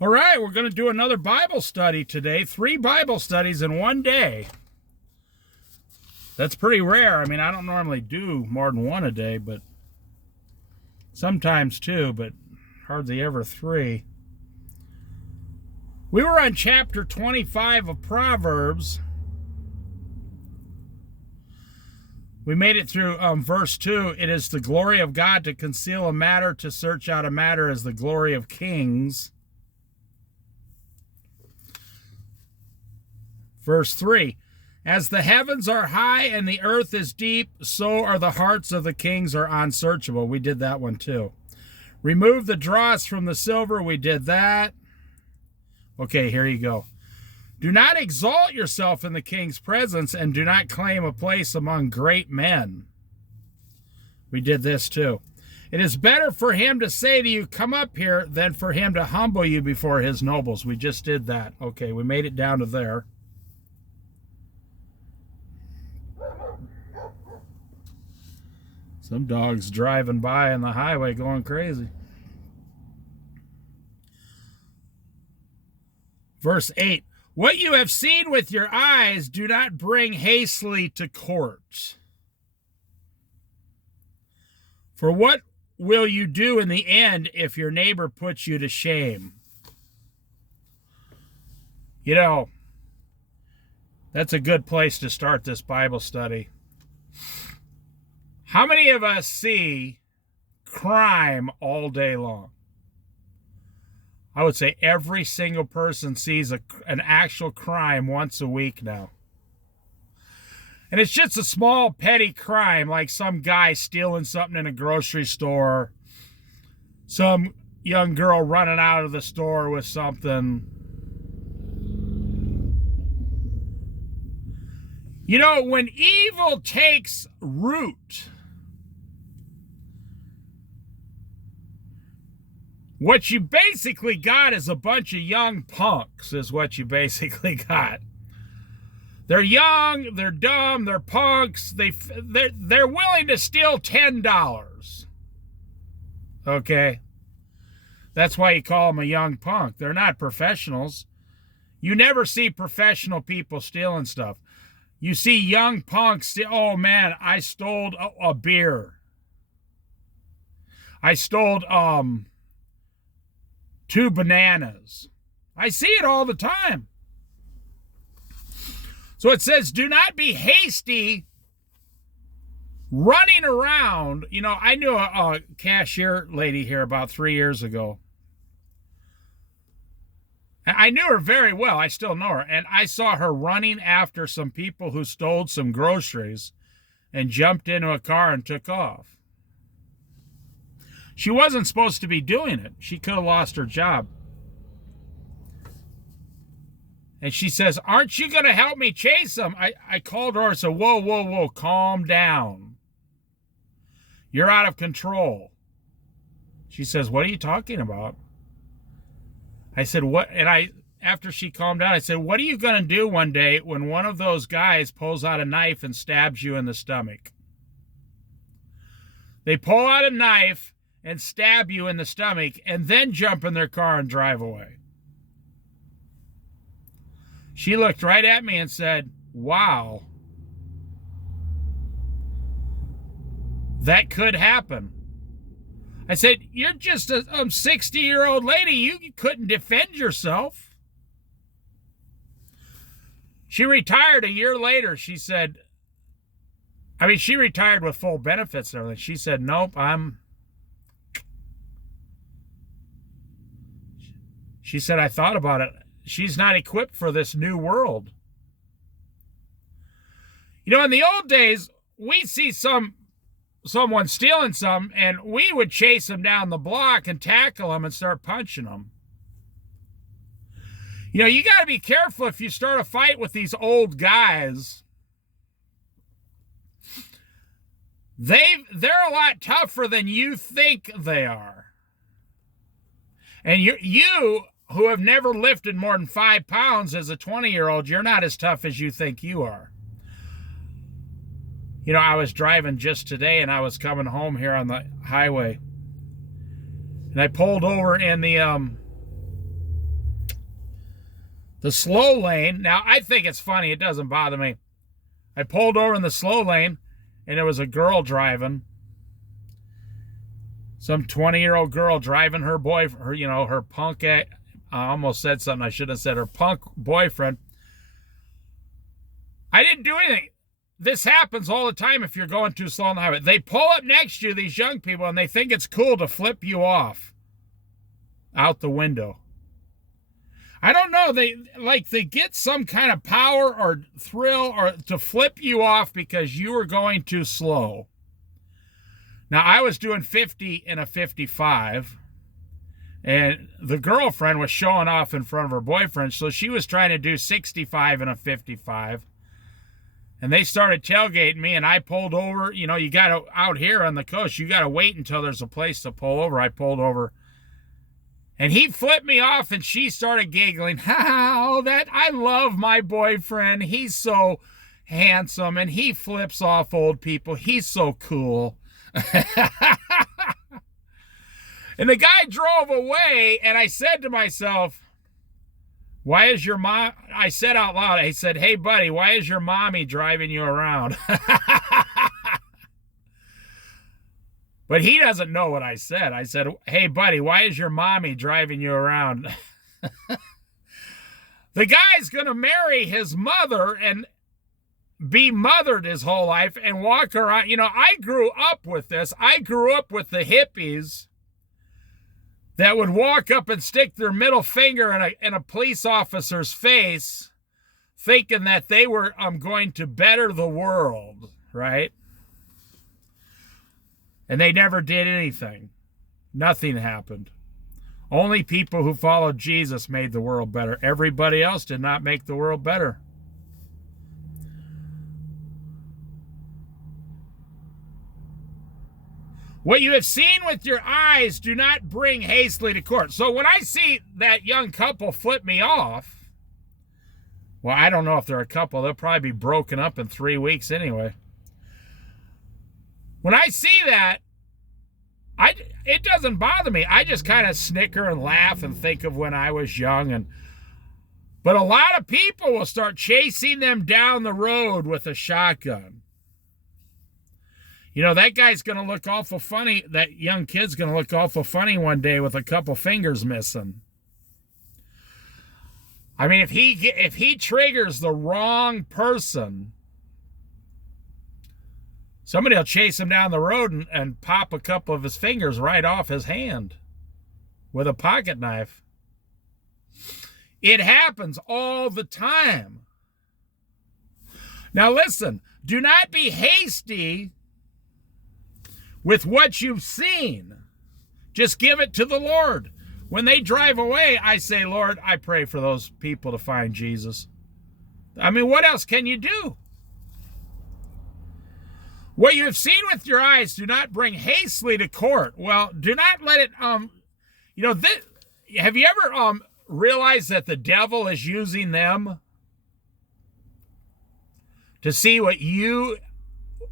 All right, we're going to do another Bible study today. 3 Bible studies in one day. That's pretty rare. I mean, I don't normally do more than one a day, but sometimes 2, but hardly ever 3. We were on chapter 25 of Proverbs. We made it through verse 2. It is the glory of God to conceal a matter, to search out a matter is the glory of kings. Verse 3, as the heavens are high and the earth is deep, so are the hearts of the kings are unsearchable. We did that one too. Remove the dross from the silver. We did that. Okay, here you go. Do not exalt yourself in the king's presence, and do not claim a place among great men. We did this too. It is better for him to say to you, come up here, than for him to humble you before his nobles. We just did that. Okay, we made it down to there. Some dog's driving by on the highway going crazy. Verse 8, what you have seen with your eyes, do not bring hastily to court. For what will you do in the end if your neighbor puts you to shame? You know, that's a good place to start this Bible study. How many of us see crime all day long? I would say every single person sees an actual crime once a week now. And it's just a small petty crime, like some guy stealing something in a grocery store, some young girl running out of the store with something. You know, when evil takes root, what you basically got is a bunch of young punks, is what you basically got. They're young, they're dumb, they're punks, they're willing to steal $10. Okay? That's why you call them a young punk. They're not professionals. You never see professional people stealing stuff. You see young punks, oh man, I stole a beer. I stole 2 bananas. I see it all the time. So it says, do not be hasty running around. You know, I knew a cashier lady here about 3 years ago. I knew her very well. I still know her. And I saw her running after some people who stole some groceries and jumped into a car and took off. She wasn't supposed to be doing it. She could have lost her job. And she says, aren't you going to help me chase them? I called her and said, whoa, whoa, whoa, calm down. You're out of control. She says, what are you talking about? I said, what? And after she calmed down, I said, what are you going to do one day when one of those guys pulls out a knife and stabs you in the stomach? They pull out a knife and stab you in the stomach, and then jump in their car and drive away. She looked right at me and said, wow, that could happen. I said, you're just a 60-year-old lady. You couldn't defend yourself. She retired a year later. She said, she retired with full benefits and everything. She said, nope, She said, I thought about it. She's not equipped for this new world. You know, in the old days, we see someone stealing some, and we would chase them down the block and tackle them and start punching them. You know, you got to be careful if you start a fight with these old guys. They're a lot tougher than you think they are. And you who have never lifted more than 5 pounds as a 20-year-old, you're not as tough as you think you are. You know, I was driving just today, and I was coming home here on the highway. And I pulled over in the The slow lane, now I think it's funny. It doesn't bother me. I pulled over in the slow lane, and there was a girl driving. Some 20-year-old girl driving her boyfriend, her punk, I almost said something I shouldn't have said, her punk boyfriend. I didn't do anything. This happens all the time if you're going too slow on the highway. They pull up next to you, these young people, and they think it's cool to flip you off out the window. I don't know. They get some kind of power or thrill or to flip you off because you were going too slow. Now, I was doing 50 in a 55, and the girlfriend was showing off in front of her boyfriend, so she was trying to do 65 in a 55. And they started tailgating me, and I pulled over. You got to, out here on the coast, you got to wait until there's a place to pull over. I pulled over. And he flipped me off, and she started giggling. I love my boyfriend. He's so handsome, and he flips off old people. He's so cool. And the guy drove away, and I said to myself, why is your mom, I said out loud, I said, hey, buddy, why is your mommy driving you around? But he doesn't know what I said. I said, hey, buddy, why is your mommy driving you around? The guy's going to marry his mother and be mothered his whole life and walk around. I grew up with this. I grew up with the hippies that would walk up and stick their middle finger in a police officer's face, thinking that they were going to better the world, right? And they never did anything. Nothing happened. Only people who followed Jesus made the world better. Everybody else did not make the world better. What you have seen with your eyes, do not bring hastily to court. So when I see that young couple flip me off, well, I don't know if they're a couple. They'll probably be broken up in 3 weeks anyway. When I see that, it doesn't bother me. I just kind of snicker and laugh and think of when I was young. But a lot of people will start chasing them down the road with a shotgun. That guy's going to look awful funny. That young kid's going to look awful funny one day with a couple fingers missing. I mean, if he triggers the wrong person, somebody will chase him down the road and pop a couple of his fingers right off his hand with a pocket knife. It happens all the time. Now listen, do not be hasty with what you've seen. Just give it to the Lord. When they drive away, I say, Lord, I pray for those people to find Jesus. I mean, what else can you do? What you have seen with your eyes, do not bring hastily to court. Well, do not let it, have you ever realized that the devil is using them to see what you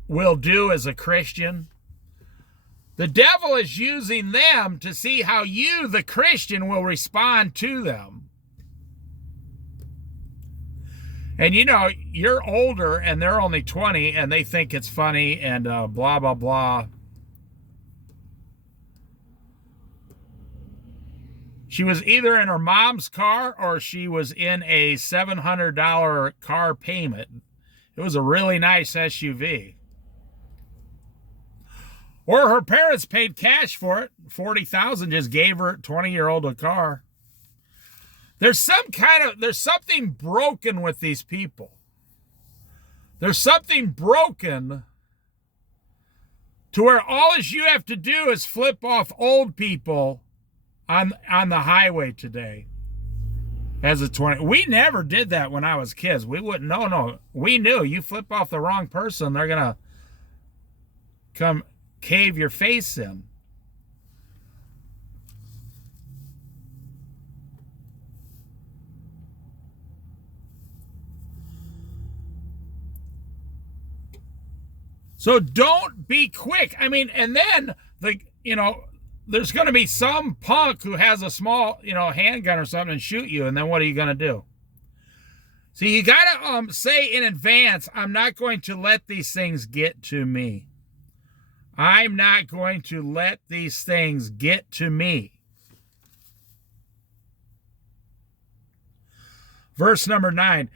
will do as a Christian? The devil is using them to see how you, the Christian, will respond to them. And you're older and they're only 20 and they think it's funny and blah, blah, blah. She was either in her mom's car or she was in a $700 car payment. It was a really nice SUV. Or her parents paid cash for it. $40,000, just gave her 20-year-old a car. There's something broken with these people. There's something broken to where all you have to do is flip off old people on the highway today. As a 20, we never did that when I was kids. We wouldn't. No. We knew you flip off the wrong person, they're gonna come cave your face in. So don't be quick. I mean, and then there's going to be some punk who has a small, handgun or something and shoot you, and then what are you going to do? So you got to say in advance, I'm not going to let these things get to me. I'm not going to let these things get to me. Verse number 9.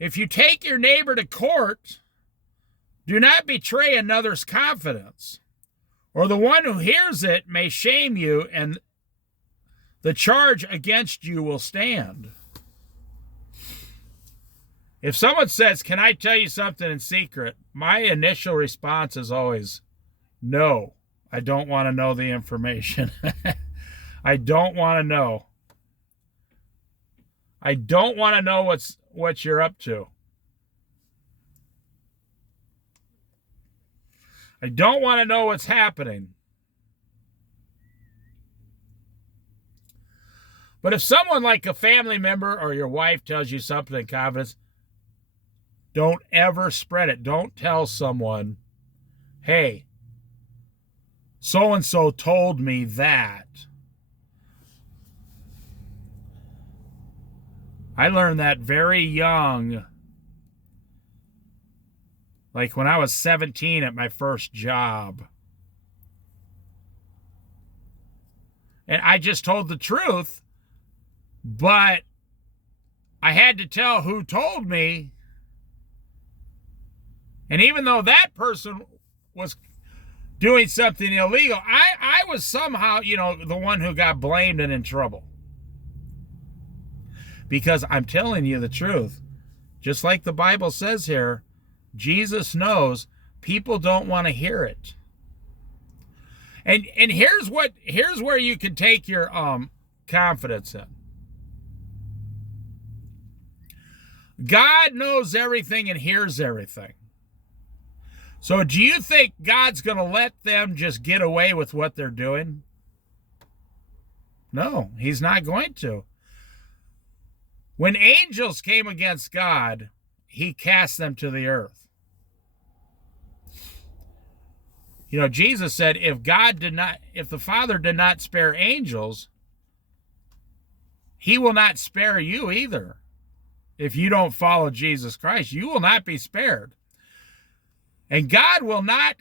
If you take your neighbor to court, do not betray another's confidence, or the one who hears it may shame you, and the charge against you will stand. If someone says, can I tell you something in secret? My initial response is always, no, I don't want to know the information. I don't want to know. I don't want to know what you're up to. I don't want to know what's happening. But if someone like a family member or your wife tells you something in confidence, don't ever spread it. Don't tell someone, hey, so-and-so told me that. I learned that very young, like when I was 17 at my first job. And I just told the truth, but I had to tell who told me. And even though that person was doing something illegal, I was somehow, the one who got blamed and in trouble. Because I'm telling you the truth. Just like the Bible says here, Jesus knows people don't want to hear it. And here's where you can take your confidence in. God knows everything and hears everything. So do you think God's going to let them just get away with what they're doing? No, he's not going to. When angels came against God, he cast them to the earth. Jesus said, if the Father did not spare angels, he will not spare you either. If you don't follow Jesus Christ, you will not be spared. And God will not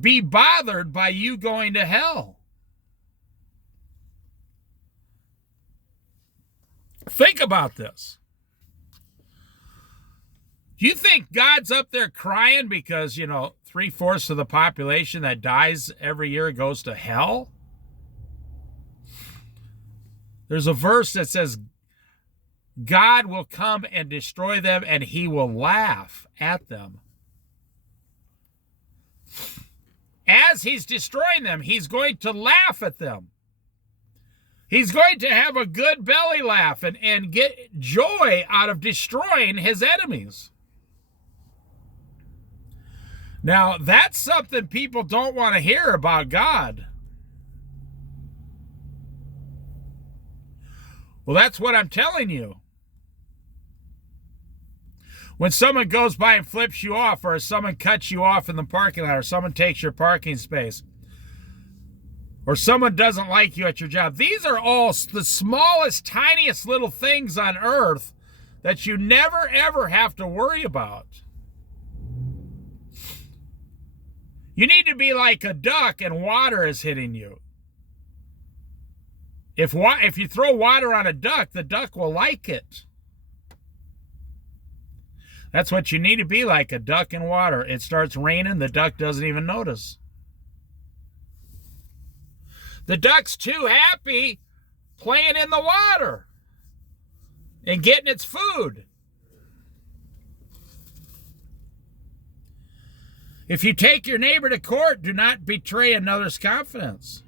be bothered by you going to hell. Think about this. Do you think God's up there crying because, 3/4 of the population that dies every year goes to hell? There's a verse that says, God will come and destroy them, and he will laugh at them. As he's destroying them, he's going to laugh at them. He's going to have a good belly laugh and get joy out of destroying his enemies. Now, that's something people don't want to hear about God. Well, that's what I'm telling you. When someone goes by and flips you off, or someone cuts you off in the parking lot, or someone takes your parking space, or someone doesn't like you at your job, these are all the smallest, tiniest little things on earth that you never, ever have to worry about. You need to be like a duck and water is hitting you. If you throw water on a duck, the duck will like it. That's what you need to be like, a duck in water. It starts raining, the duck doesn't even notice. The duck's too happy playing in the water and getting its food. If you take your neighbor to court, do not betray another's confidence,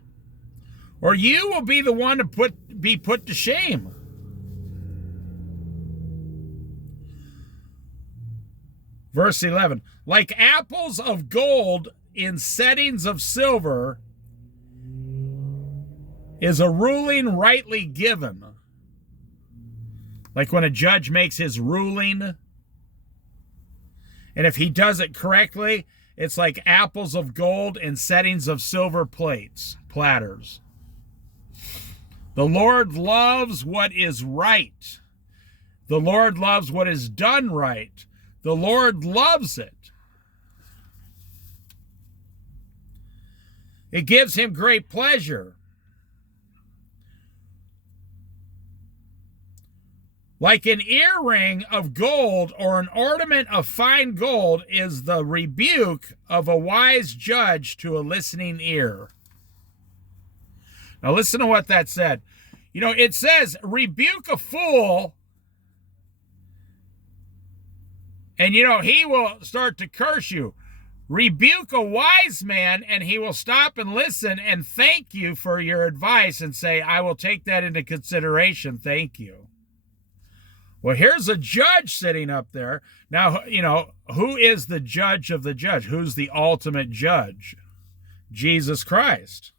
or you will be the one to be put to shame. Verse 11, like apples of gold in settings of silver is a ruling rightly given. Like when a judge makes his ruling, and if he does it correctly, it's like apples of gold in settings of silver platters. The Lord loves what is right. The Lord loves what is done right. The Lord loves it. It gives him great pleasure. Like an earring of gold or an ornament of fine gold is the rebuke of a wise judge to a listening ear. Now listen to what that said. You know, it says, rebuke a fool, and, you know, he will start to curse you. Rebuke a wise man, and he will stop and listen and thank you for your advice and say, I will take that into consideration. Thank you. Well, here's a judge sitting up there. Now, you know, who is the judge of the judge? Who's the ultimate judge? Jesus Christ.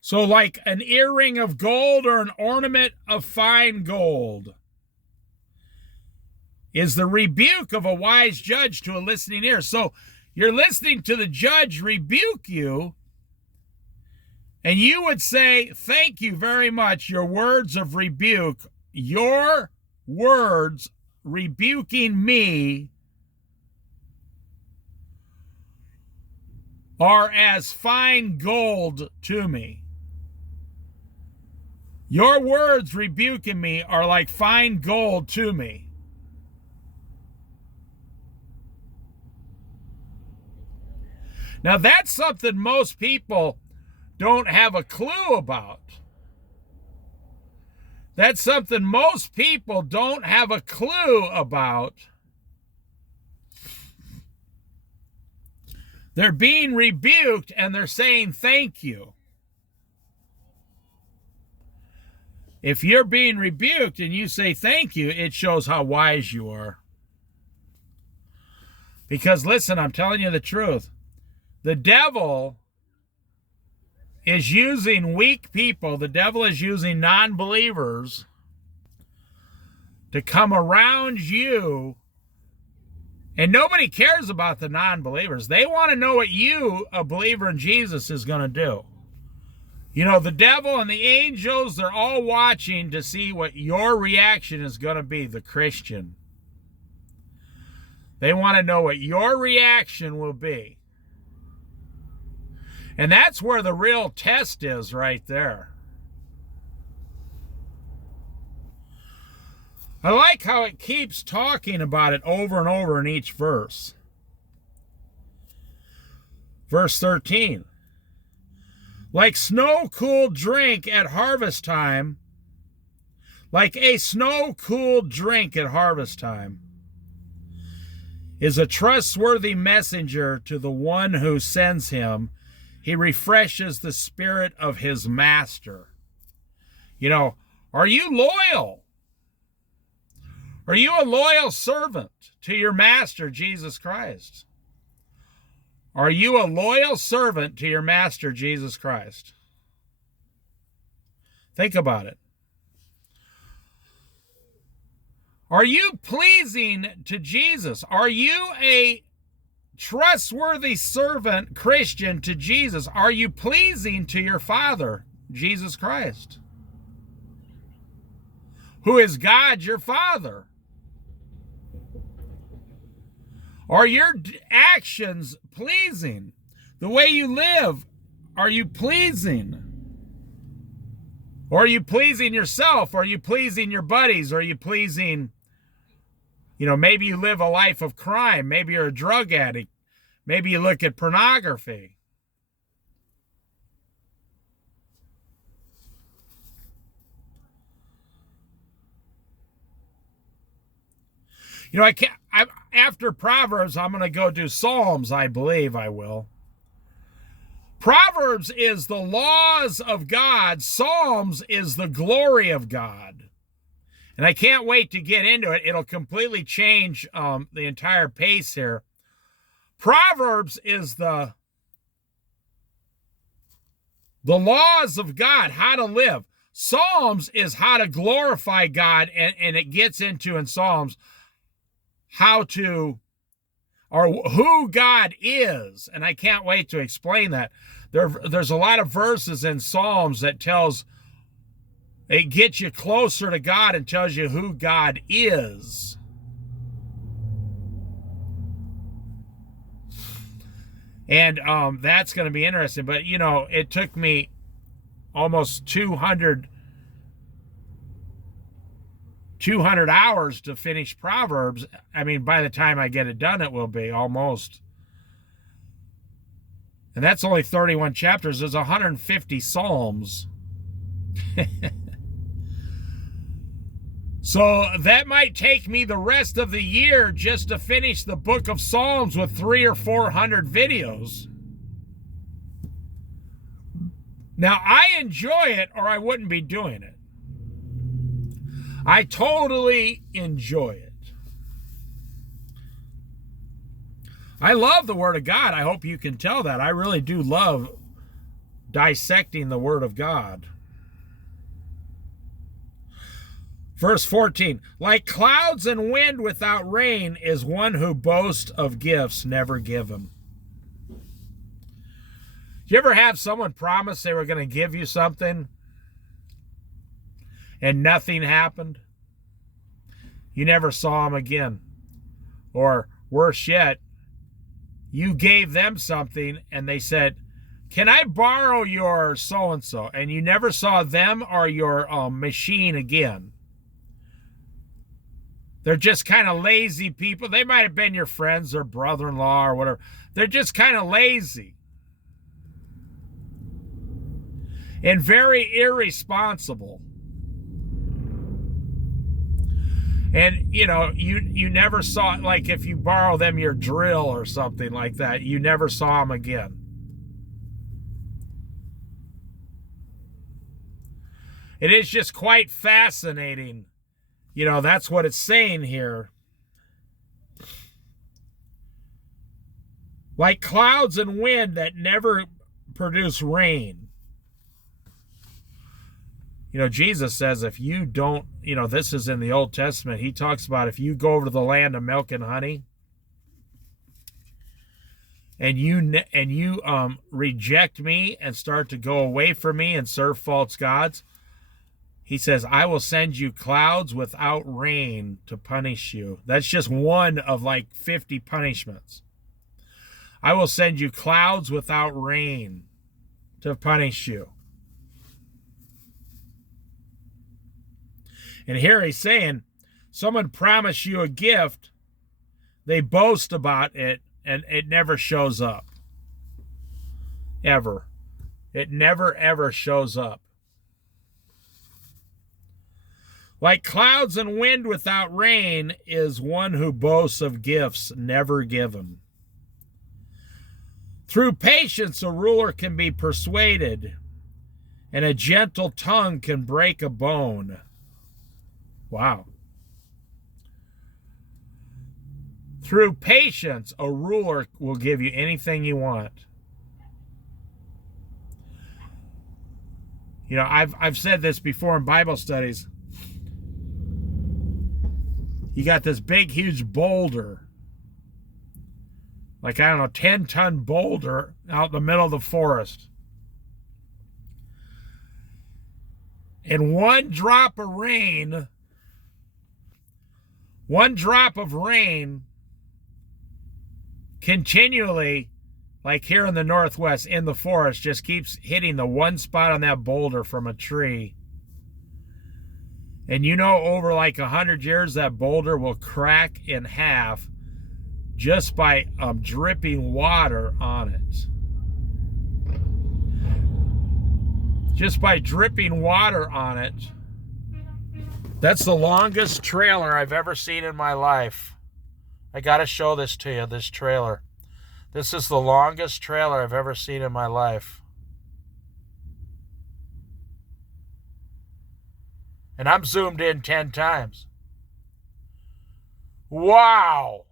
So like an earring of gold or an ornament of fine gold is the rebuke of a wise judge to a listening ear. So you're listening to the judge rebuke you, and you would say, thank you very much. Your words of rebuke, your words rebuking me are as fine gold to me. Your words rebuking me are like fine gold to me. Now that's something most people don't have a clue about. That's something most people don't have a clue about. They're being rebuked and they're saying thank you. If you're being rebuked and you say thank you, it shows how wise you are. Because listen, I'm telling you the truth. The devil is using weak people. The devil is using non-believers to come around you. And nobody cares about the non-believers. They want to know what you, a believer in Jesus, is going to do. You know, the devil and the angels, they're all watching to see what your reaction is going to be, the Christian. They want to know what your reaction will be. And that's where the real test is right there. I like how it keeps talking about it over and over in each verse. Verse 13. Like snow-cooled drink at harvest time, like a snow-cooled drink at harvest time, is a trustworthy messenger to the one who sends him. He refreshes the spirit of his master. You know, are you loyal? Are you a loyal servant to your master, Jesus Christ? Are you a loyal servant to your master, Jesus Christ? Think about it. Are you pleasing to Jesus? Are you a trustworthy servant, Christian, to Jesus? Are you pleasing to your Father, Jesus Christ? Who is God, your Father? Are your actions pleasing? The way you live, are you pleasing? Or are you pleasing yourself? Are you pleasing your buddies? Are you pleasing, you know, maybe you live a life of crime. Maybe you're a drug addict. Maybe you look at pornography. You know, after Proverbs, I'm going to go do Psalms, I believe I will. Proverbs is the laws of God. Psalms is the glory of God. And I can't wait to get into it. It'll completely change the entire pace here. Proverbs is the laws of God, how to live. Psalms is how to glorify God, and it gets into in Psalms how to, or who God is. And I can't wait to explain that. There's a lot of verses in Psalms that tells It gets you closer to God and tells you who God is. And that's going to be interesting. But, you know, it took me almost 200 hours to finish Proverbs. I mean, by the time I get it done, it will be almost. And that's only 31 chapters. There's 150 Psalms. So that might take me the rest of the year just to finish the book of Psalms with 300 or 400 videos. Now, I enjoy it or I wouldn't be doing it. I totally enjoy it. I love the Word of God. I hope you can tell that. I really do love dissecting the Word of God. Verse 14, like clouds and wind without rain is one who boasts of gifts never given. Do you ever have someone promise they were going to give you something and nothing happened? You never saw them again. Or worse yet, you gave them something and they said, can I borrow your so-and-so? And you never saw them or your machine again. They're just kind of lazy people. They might have been your friends or brother-in-law or whatever. They're just kind of lazy and very irresponsible. And, you know, you never saw, like if you borrow them your drill or something like that, you never saw them again. It is just quite fascinating. You know, that's what it's saying here. Like clouds and wind that never produce rain. You know, Jesus says if you don't, you know, this is in the Old Testament. He talks about if you go over to the land of milk and honey and you reject me and start to go away from me and serve false gods, he says, I will send you clouds without rain to punish you. That's just one of like 50 punishments. I will send you clouds without rain to punish you. And here he's saying, someone promised you a gift, they boast about it, and it never shows up. Ever. It never, ever shows up. Like clouds and wind without rain is one who boasts of gifts never given. Through patience, a ruler can be persuaded, and a gentle tongue can break a bone. Wow. Through patience, a ruler will give you anything you want. You know, I've said this before in Bible studies. You got this big, huge boulder, like, I don't know, 10-ton boulder out in the middle of the forest. And one drop of rain continually, like here in the Northwest, in the forest, just keeps hitting the one spot on that boulder from a tree. And you know, over like 100 years, that boulder will crack in half just by dripping water on it. Just by dripping water on it. That's the longest trailer I've ever seen in my life. I got to show this to you, this trailer. This is the longest trailer I've ever seen in my life. And I'm zoomed in 10 times. Wow.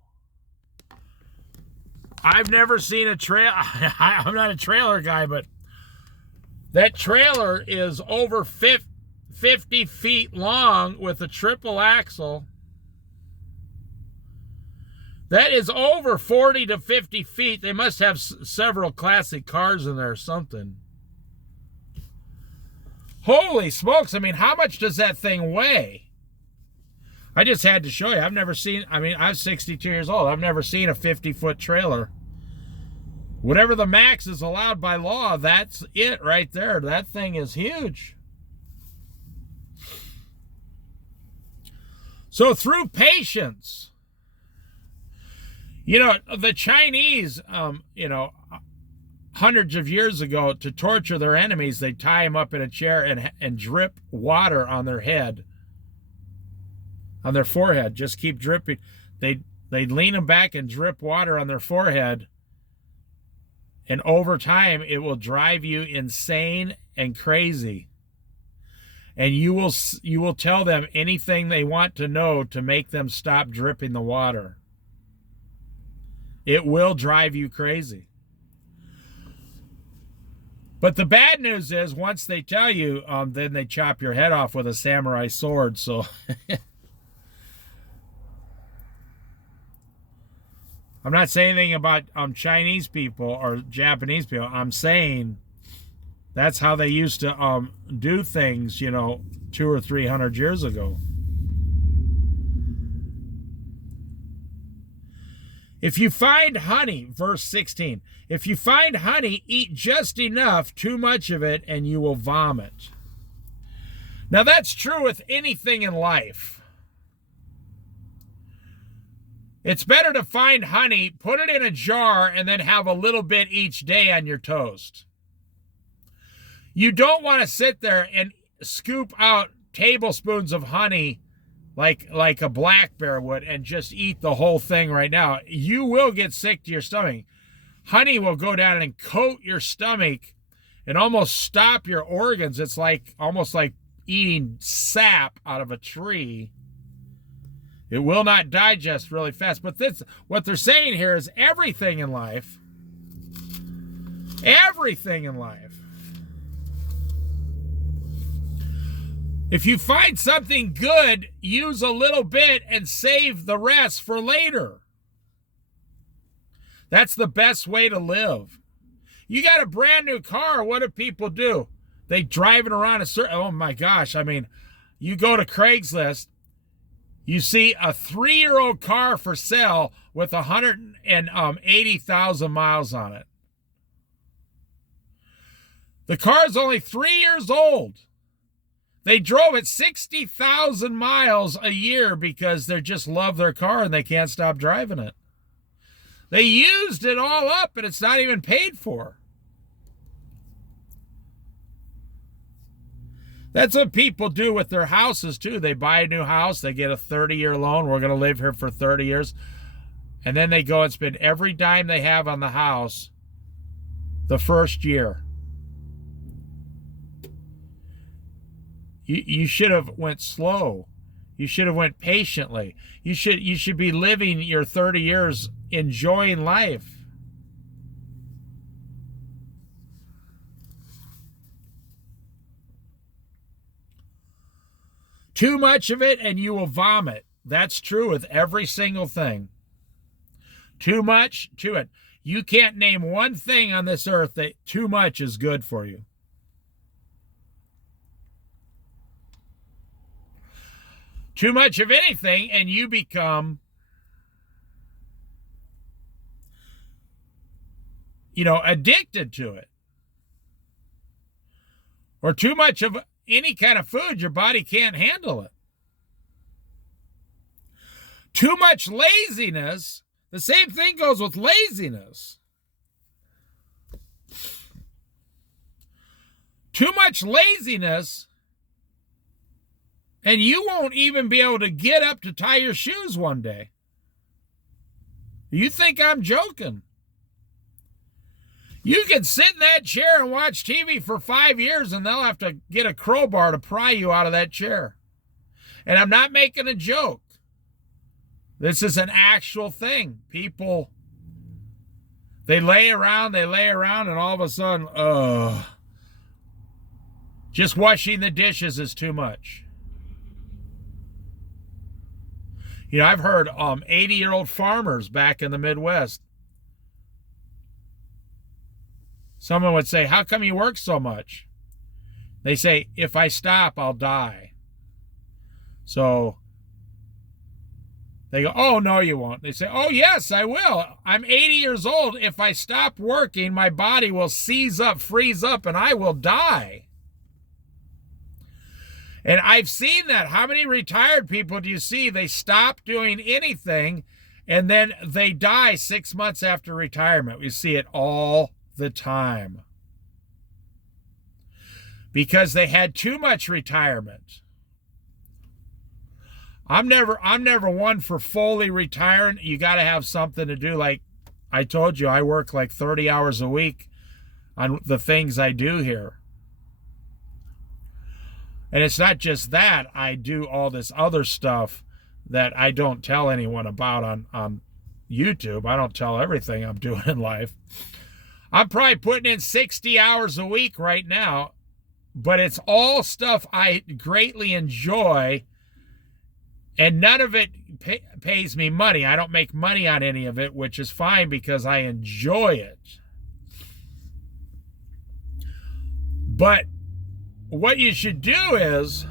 I've never seen a trailer. I'm not a trailer guy, but that trailer is over 50 feet long with a triple axle. That is over 40 to 50 feet. They must have several classic cars in there or something. Holy smokes. I mean, how much does that thing weigh? I just had to show you. I've never seen, I mean, I'm 62 years old. I've never seen a 50-foot trailer. Whatever the max is allowed by law, that's it right there. That thing is huge. So through patience, you know, the Chinese, you know, hundreds of years ago, to torture their enemies, they tie them up in a chair and drip water on their head, on their forehead. Just keep dripping. They'd lean them back and drip water on their forehead. And over time, it will drive you insane and crazy. And you will tell them anything they want to know to make them stop dripping the water. It will drive you crazy. But the bad news is, once they tell you, then they chop your head off with a samurai sword. So I'm not saying anything about Chinese people or Japanese people. I'm saying that's how they used to do things, you know, 200 or 300 years ago. If you find honey, verse 16, if you find honey, eat just enough, too much of it, and you will vomit. Now that's true with anything in life. It's better to find honey, put it in a jar, and then have a little bit each day on your toast. You don't want to sit there and scoop out tablespoons of honey like a black bear would and just eat the whole thing right now. You will get sick to your stomach. Honey will go down and coat your stomach and almost stop your organs. It's like almost like eating sap out of a tree. It will not digest really fast. But this, what they're saying here is everything in life, if you find something good, use a little bit and save the rest for later. That's the best way to live. You got a brand new car, what do people do? They drive it around a certain, oh my gosh, I mean, you go to Craigslist, you see a 3-year-old car for sale with 180,000 miles on it. The car is only 3 years old. They drove it 60,000 miles a year because they just love their car and they can't stop driving it. They used it all up and it's not even paid for. That's what people do with their houses too. They buy a new house, they get a 30-year loan. We're going to live here for 30 years. And then they go and spend every dime they have on the house the first year. You should have went slow. You should have went patiently. You should be living your 30 years enjoying life. Too much of it and you will vomit. That's true with every single thing. Too much to it. You can't name one thing on this earth that too much is good for you. Too much of anything and you become, addicted to it. Or too much of any kind of food, your body can't handle it. Too much laziness, the same thing goes with laziness. Too much laziness, and you won't even be able to get up to tie your shoes one day. You think I'm joking? You can sit in that chair and watch TV for 5 years and they'll have to get a crowbar to pry you out of that chair. And I'm not making a joke. This is an actual thing. People, they lay around, and all of a sudden, just washing the dishes is too much. I've heard 80-year-old farmers back in the Midwest. Someone would say, how come you work so much? They say, if I stop, I'll die. So they go, oh, no, you won't. They say, oh, yes, I will. I'm 80 years old. If I stop working, my body will seize up, freeze up, and I will die. And I've seen that. How many retired people do you see? They stop doing anything, and then they die 6 months after retirement. We see it all the time. Because they had too much retirement. I'm never one for fully retiring. You got to have something to do. Like I told you, I work like 30 hours a week on the things I do here. And it's not just that. I do all this other stuff that I don't tell anyone about on YouTube. I don't tell everything I'm doing in life. I'm probably putting in 60 hours a week right now. But it's all stuff I greatly enjoy, and none of it pays me money. I don't make money on any of it, which is fine because I enjoy it. But what you should do is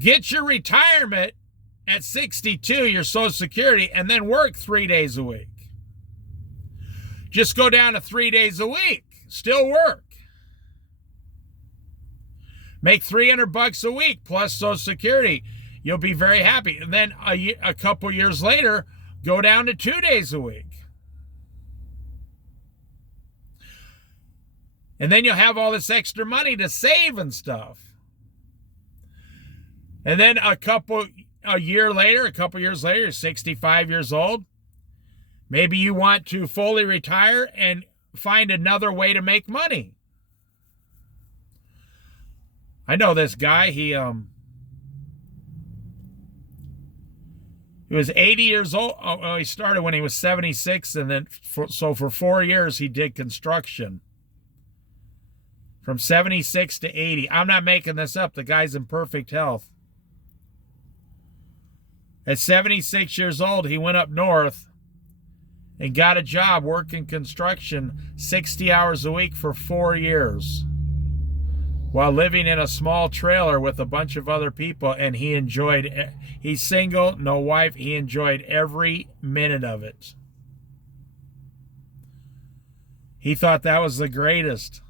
get your retirement at 62, your Social Security, and then work 3 days a week. Just go down to 3 days a week. Still work. Make $300 a week plus Social Security. You'll be very happy. And then a couple years later, go down to 2 days a week. And then you'll have all this extra money to save and stuff. And then a couple years later, you're 65 years old. Maybe you want to fully retire and find another way to make money. I know this guy, he was 80 years old. Oh, he started when he was 76, and then for 4 years he did construction. From 76 to 80. I'm not making this up. The guy's in perfect health. At 76 years old, he went up north and got a job working construction 60 hours a week for 4 years while living in a small trailer with a bunch of other people, and he's single, no wife, he enjoyed every minute of it. He thought that was the greatest.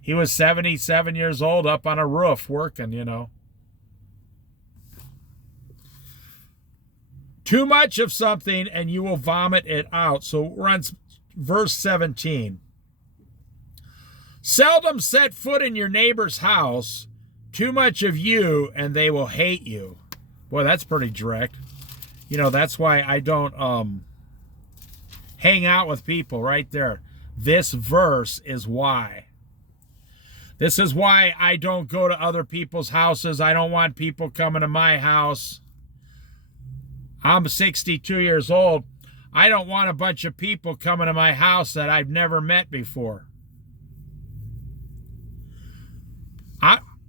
He was 77 years old up on a roof working, you know. Too much of something and you will vomit it out. So we're on verse 17. Seldom set foot in your neighbor's house. Too much of you and they will hate you. Boy, that's pretty direct. You know, that's why I don't hang out with people right there. This verse is why. This is why I don't go to other people's houses. I don't want people coming to my house. I'm 62 years old. I don't want a bunch of people coming to my house that I've never met before.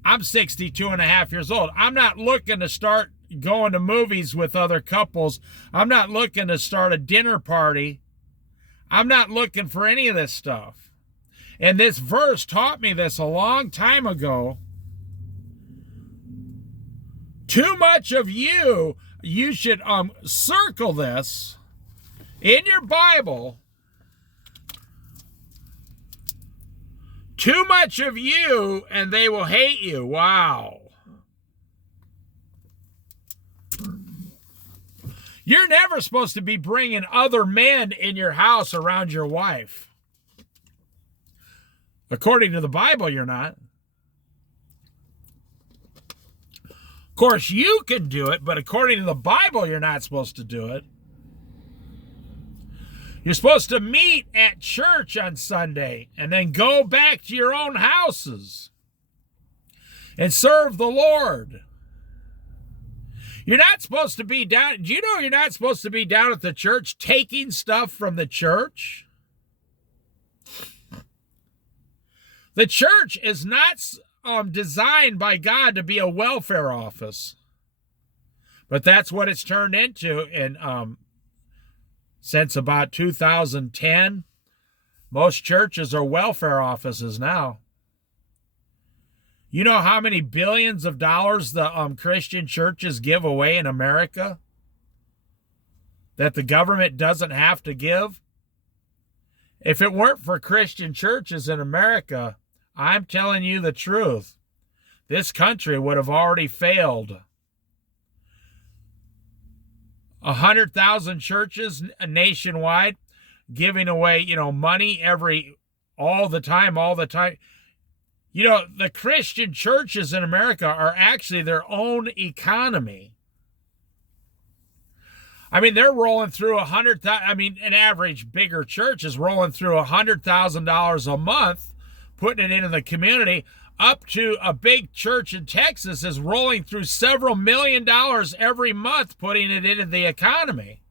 I'm 62 and a half years old. I'm not looking to start going to movies with other couples. I'm not looking to start a dinner party. I'm not looking for any of this stuff. And this verse taught me this a long time ago. Too much of you, you should circle this in your Bible. Too much of you and they will hate you. Wow. You're never supposed to be bringing other men in your house around your wife. According to the Bible, you're not. Of course, you can do it, but according to the Bible, you're not supposed to do it. You're supposed to meet at church on Sunday and then go back to your own houses and serve the Lord. You're not supposed to be down. Do you know you're not supposed to be down at the church taking stuff from the church? The church is not designed by God to be a welfare office. But that's what it's turned into in since about 2010. Most churches are welfare offices now. You know how many billions of dollars the Christian churches give away in America that the government doesn't have to give? If it weren't for Christian churches in America, I'm telling you the truth, this country would have already failed. 100,000 churches nationwide giving away, money all the time. The Christian churches in America are actually their own economy. I mean, they're rolling through an average bigger church is rolling through $100,000 a month, putting it into the community, up to a big church in Texas is rolling through several $1 million every month, putting it into the economy.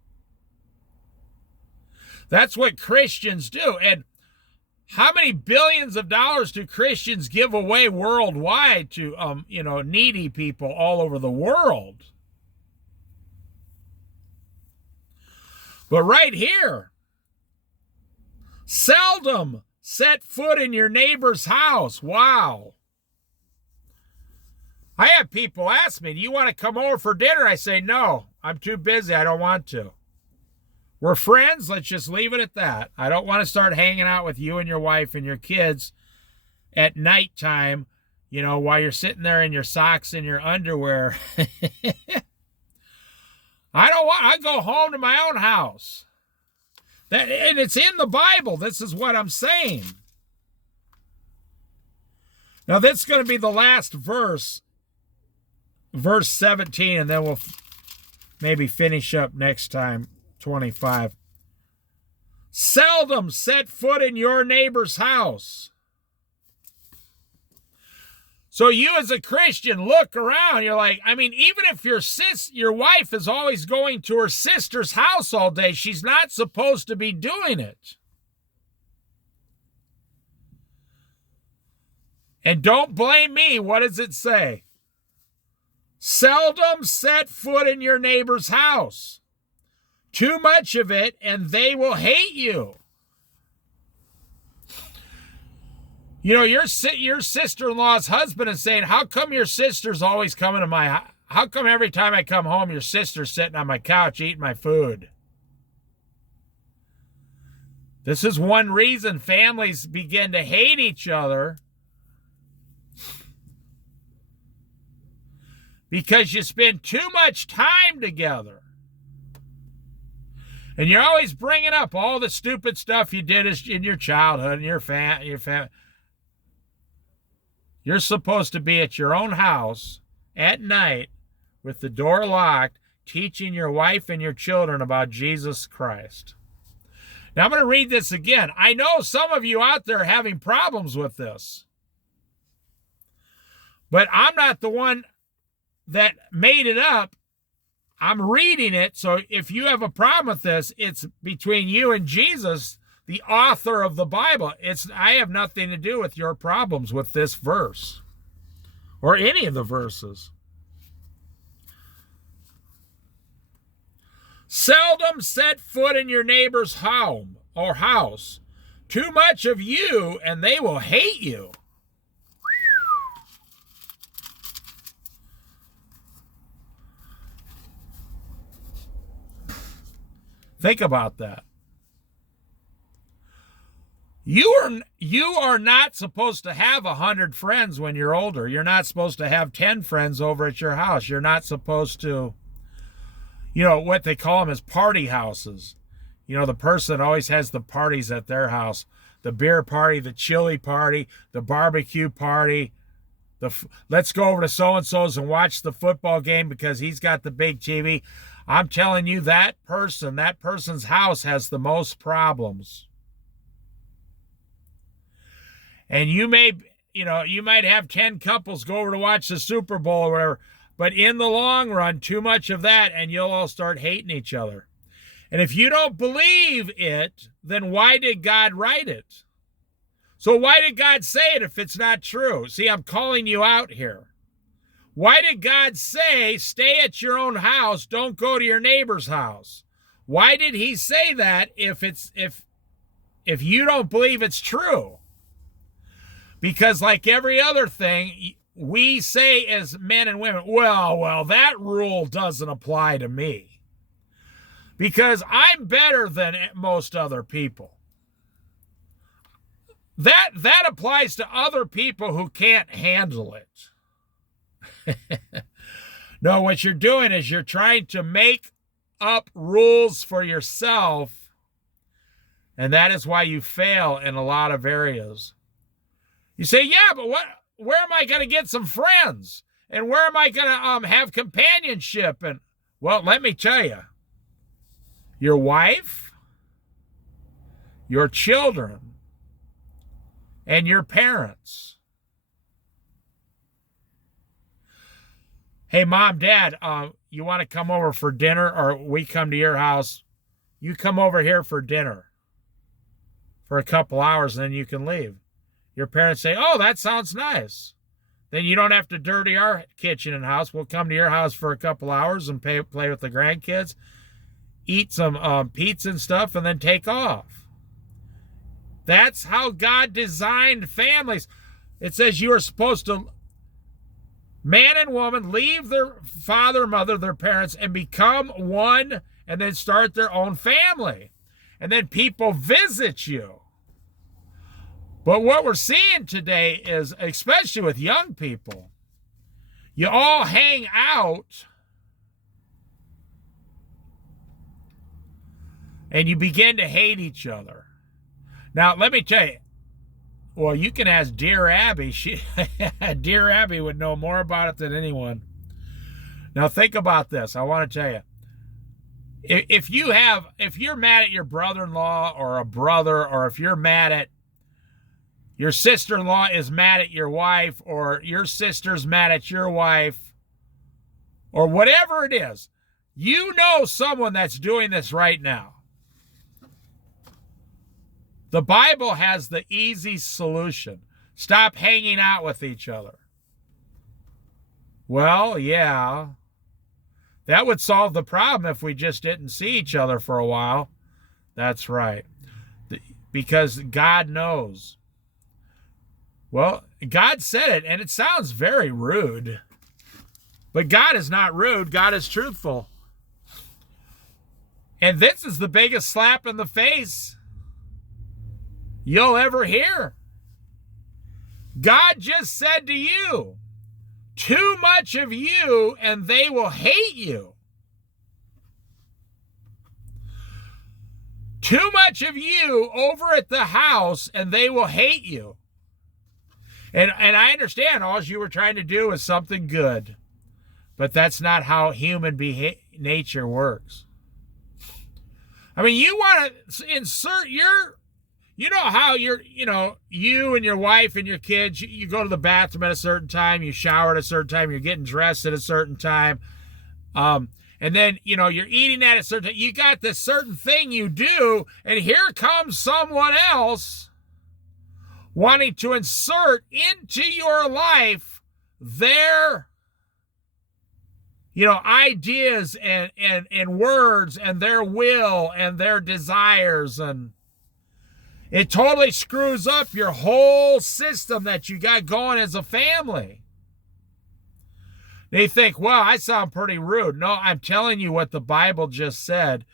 That's what Christians do. And how many billions of dollars do Christians give away worldwide to, needy people all over the world? But right here, seldom set foot in your neighbor's house. Wow. I have people ask me, do you want to come over for dinner? I say, no, I'm too busy. I don't want to. We're friends. Let's just leave it at that. I don't want to start hanging out with you and your wife and your kids at nighttime, while you're sitting there in your socks and your underwear. I go home to my own house. And it's in the Bible. This is what I'm saying. Now, that's going to be the last verse, verse 17, and then we'll maybe finish up next time, 25. Seldom set foot in your neighbor's house. So you as a Christian look around, you're like, even if your wife is always going to her sister's house all day, she's not supposed to be doing it. And don't blame me. What does it say? Seldom set foot in your neighbor's house. Too much of it, and they will hate you. Your sister-in-law's husband is saying, how come your sister's always coming to my house? How come every time I come home, your sister's sitting on my couch eating my food? This is one reason families begin to hate each other. Because you spend too much time together. And you're always bringing up all the stupid stuff you did in your childhood and your family. You're supposed to be at your own house at night with the door locked, teaching your wife and your children about Jesus Christ. Now, I'm going to read this again. I know some of you out there are having problems with this. But I'm not the one that made it up. I'm reading it. So if you have a problem with this, it's between you and Jesus, the author of the Bible. I have nothing to do with your problems with this verse or any of the verses. Seldom set foot in your neighbor's home or house. Too much of you, and they will hate you. Think about that. You are not supposed to have 100 friends when you're older. You're not supposed to have 10 friends over at your house. You're not supposed to, what they call them is party houses. The person that always has the parties at their house. The beer party, the chili party, the barbecue party. Let's go over to so-and-so's and watch the football game because he's got the big TV. I'm telling you, that person's house has the most problems. And you might have 10 couples go over to watch the Super Bowl or whatever, but in the long run, too much of that, and you'll all start hating each other. And if you don't believe it, then why did God write it? So why did God say it if it's not true? See, I'm calling you out here. Why did God say, stay at your own house, don't go to your neighbor's house? Why did he say that if if you don't believe it's true. Because like every other thing, we say as men and women, well, that rule doesn't apply to me. Because I'm better than most other people. That applies to other people who can't handle it. No, what you're doing is you're trying to make up rules for yourself, and that is why you fail in a lot of areas. You say, yeah, but where am I going to get some friends? And where am I going to have companionship? And, well, let me tell you, your wife, your children, and your parents. Hey, Mom, Dad, you want to come over for dinner, or we come to your house? You come over here for dinner for a couple hours, and then you can leave. Your parents say, oh, that sounds nice. Then you don't have to dirty our kitchen and house. We'll come to your house for a couple hours and play with the grandkids, eat some pizza and stuff, and then take off. That's how God designed families. It says you are supposed to, man and woman, leave their father, mother, their parents, and become one, and then start their own family. And then people visit you. But what we're seeing today is, especially with young people, you all hang out and you begin to hate each other. Now, let me tell you, well, you can ask Dear Abby. Dear Abby would know more about it than anyone. Now, think about this. I want to tell you, if you're mad at your brother-in-law or a brother, or if you're mad at your sister-in-law is mad at your wife, or your sister's mad at your wife, or whatever it is, you know someone that's doing this right now. The Bible has the easy solution. Stop hanging out with each other. Well, yeah. That would solve the problem if we just didn't see each other for a while. That's right. Because God knows. Well, God said it, and it sounds very rude. But God is not rude. God is truthful. And this is the biggest slap in the face you'll ever hear. God just said to you, too much of you and they will hate you. Too much of you over at the house and they will hate you. And I understand all you were trying to do is something good, but that's not how human nature works. I mean, you want to insert you know how you and your wife and your kids, you go to the bathroom at a certain time, you shower at a certain time, you're getting dressed at a certain time, and then, you're eating at a certain time. You got this certain thing you do, and here comes someone else wanting to insert into your life their, ideas and words and their will and their desires, and it totally screws up your whole system that you got going as a family. They think, well, I sound pretty rude. No, I'm telling you what the Bible just said.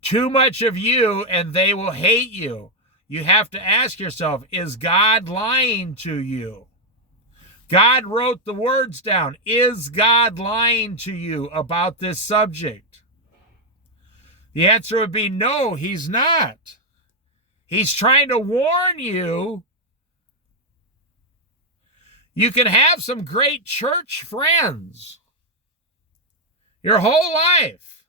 Too much of you and they will hate you. You have to ask yourself, is God lying to you? God wrote the words down. Is God lying to you about this subject? The answer would be no, he's not. He's trying to warn you. You can have some great church friends your whole life.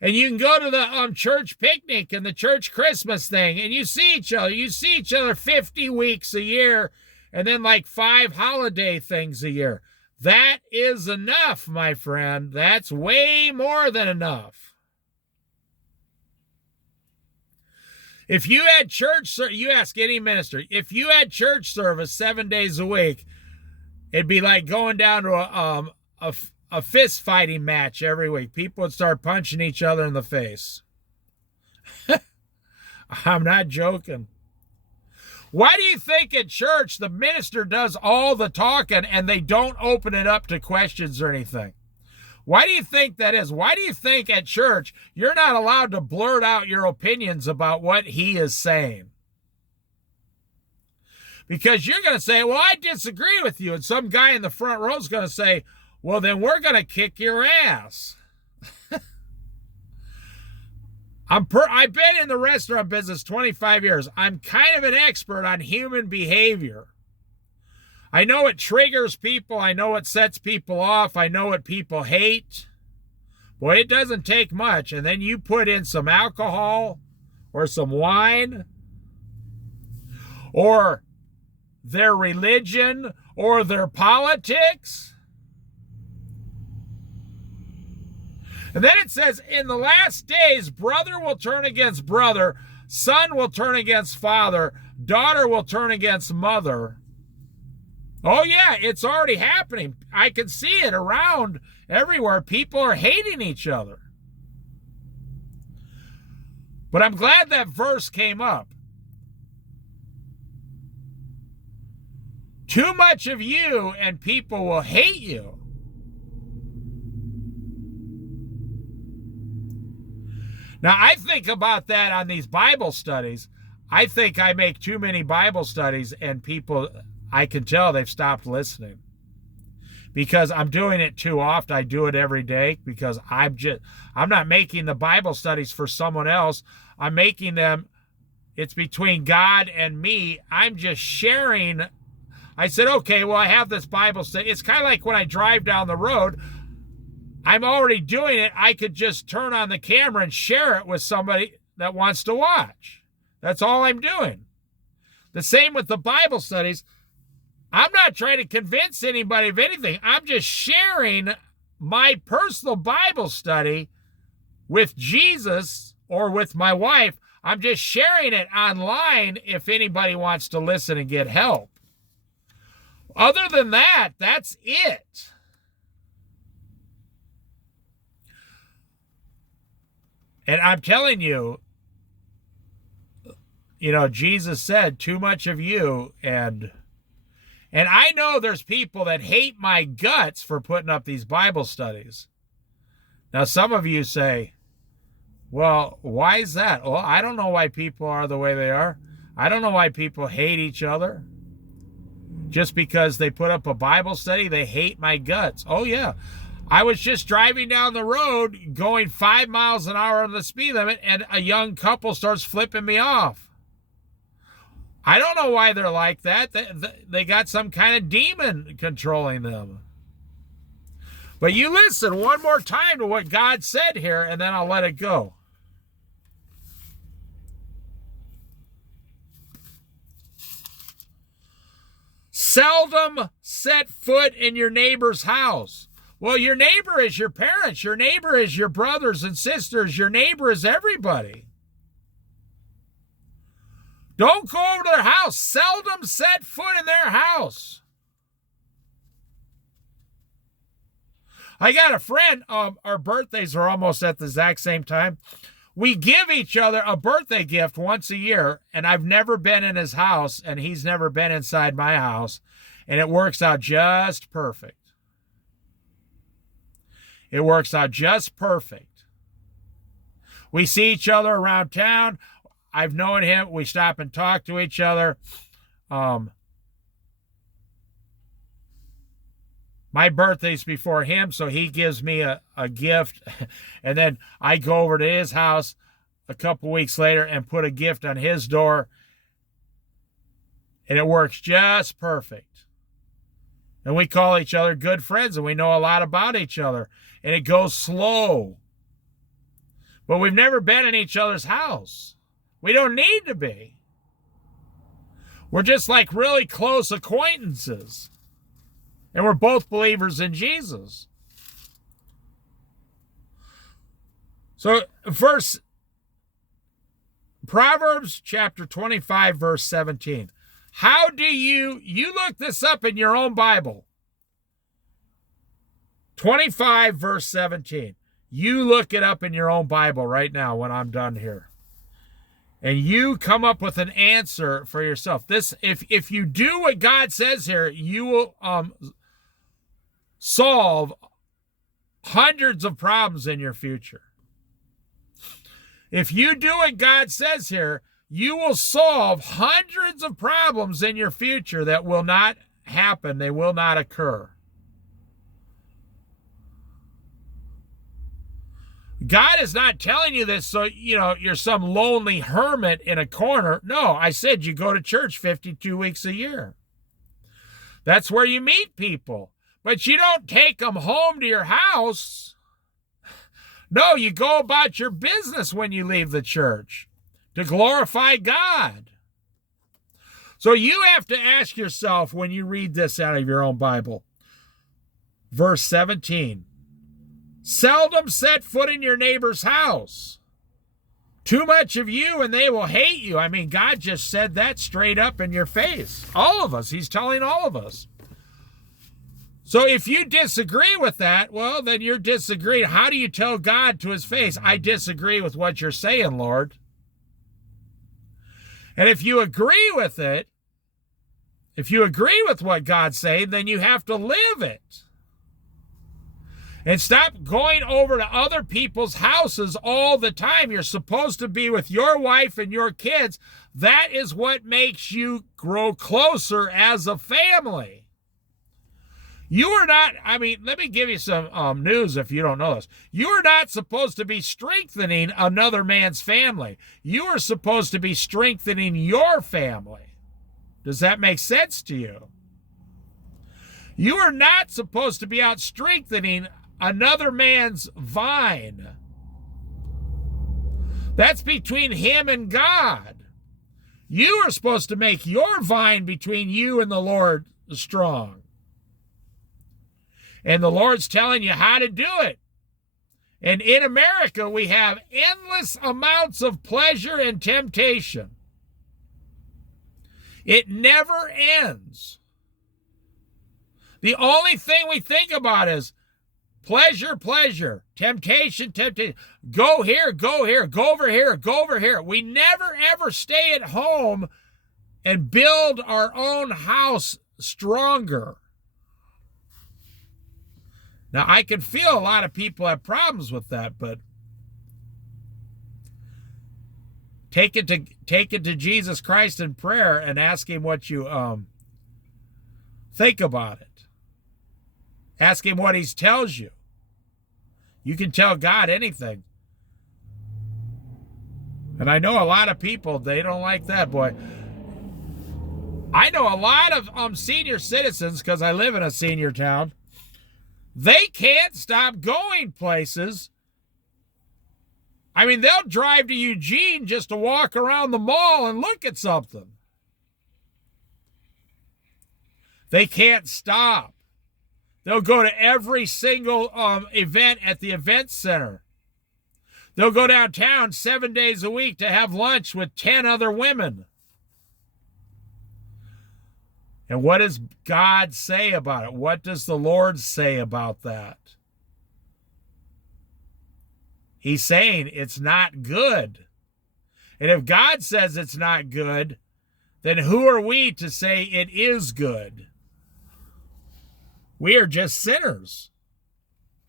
And you can go to the church picnic and the church Christmas thing, and you see each other. You see each other 50 weeks a year, and then like 5 holiday things a year. That is enough, my friend. That's way more than enough. If you had church, you ask any minister, if you had church service 7 days a week, it'd be like going down to a fist fighting match every week. People would start punching each other in the face. I'm not joking. Why do you think at church the minister does all the talking and they don't open it up to questions or anything? Why do you think that is? Why do you think at church you're not allowed to blurt out your opinions about what he is saying? Because you're going to say, well, I disagree with you. And some guy in the front row is going to say, well, then we're going to kick your ass. I've been in the restaurant business 25 years. I'm kind of an expert on human behavior. I know what triggers people. I know what sets people off. I know what people hate. Boy, it doesn't take much. And then you put in some alcohol or some wine or their religion or their politics. And then it says, in the last days, brother will turn against brother, son will turn against father, daughter will turn against mother. Oh, yeah, it's already happening. I can see it around everywhere. People are hating each other. But I'm glad that verse came up. Too much of you and people will hate you. Now, I think about that on these Bible studies. I think I make too many Bible studies and people, I can tell they've stopped listening. Because I'm doing it too often. I do it every day because I'm not making the Bible studies for someone else. I'm making them, it's between God and me. I'm just sharing. I said, okay, well, I have this Bible study. It's kind of like when I drive down the road. I'm already doing it. I could just turn on the camera and share it with somebody that wants to watch. That's all I'm doing. The same with the Bible studies. I'm not trying to convince anybody of anything. I'm just sharing my personal Bible study with Jesus or with my wife. I'm just sharing it online if anybody wants to listen and get help. Other than that, that's it. And I'm telling you, Jesus said, too much of you. And I know there's people that hate my guts for putting up these Bible studies. Now, some of you say, well, why is that? Well, I don't know why people are the way they are. I don't know why people hate each other. Just because they put up a Bible study, they hate my guts. Oh, yeah. I was just driving down the road going 5 miles an hour on the speed limit, and a young couple starts flipping me off. I don't know why they're like that. They got some kind of demon controlling them. But you listen one more time to what God said here, and then I'll let it go. Seldom set foot in your neighbor's house. Well, your neighbor is your parents. Your neighbor is your brothers and sisters. Your neighbor is everybody. Don't go over to their house. Seldom set foot in their house. I got a friend, our birthdays are almost at the exact same time. We give each other a birthday gift once a year, and I've never been in his house, and he's never been inside my house, and it works out just perfect. It works out just perfect. We see each other around town. I've known him. We stop and talk to each other. My birthday's before him, so he gives me a gift. And then I go over to his house a couple weeks later and put a gift on his door. And it works just perfect. And we call each other good friends, and we know a lot about each other. And it goes slow. But we've never been in each other's house. We don't need to be. We're just like really close acquaintances. And we're both believers in Jesus. So, Proverbs chapter 25, verse 17. How do you look this up in your own Bible. 25, verse 17. You look it up in your own Bible right now when I'm done here. And you come up with an answer for yourself. If you do what God says here, you will solve hundreds of problems in your future. If you do what God says here, you will solve hundreds of problems in your future that will not happen. They will not occur. God is not telling you this so, you're some lonely hermit in a corner. No, I said you go to church 52 weeks a year. That's where you meet people. But you don't take them home to your house. No, you go about your business when you leave the church to glorify God. So you have to ask yourself when you read this out of your own Bible. Verse 17. Seldom set foot in your neighbor's house. Too much of you and they will hate you. I mean, God just said that straight up in your face. All of us. He's telling all of us. So if you disagree with that, well, then you're disagreeing. How do you tell God to his face, I disagree with what you're saying, Lord? And if you agree with it, if you agree with what God's saying, then you have to live it. And stop going over to other people's houses all the time. You're supposed to be with your wife and your kids. That is what makes you grow closer as a family. You are not, let me give you some news if you don't know this. You are not supposed to be strengthening another man's family. You are supposed to be strengthening your family. Does that make sense to you? You are not supposed to be out strengthening another man's vine. That's between him and God. You are supposed to make your vine between you and the Lord strong. And the Lord's telling you how to do it. And in America, we have endless amounts of pleasure and temptation. It never ends. The only thing we think about is pleasure, pleasure, temptation, temptation. Go here, go over here, go over here. We never, ever stay at home and build our own house stronger. Now, I can feel a lot of people have problems with that, but take it to Jesus Christ in prayer and ask him what you think about it. Ask him what he tells you. You can tell God anything. And I know a lot of people, they don't like that, boy. I know a lot of senior citizens, because I live in a senior town, they can't stop going places. I mean, they'll drive to Eugene just to walk around the mall and look at something. They can't stop. They'll go to every single event at the event center. They'll go downtown 7 days a week to have lunch with 10 other women. And what does God say about it? What does the Lord say about that? He's saying it's not good. And if God says it's not good, then who are we to say it is good? We are just sinners.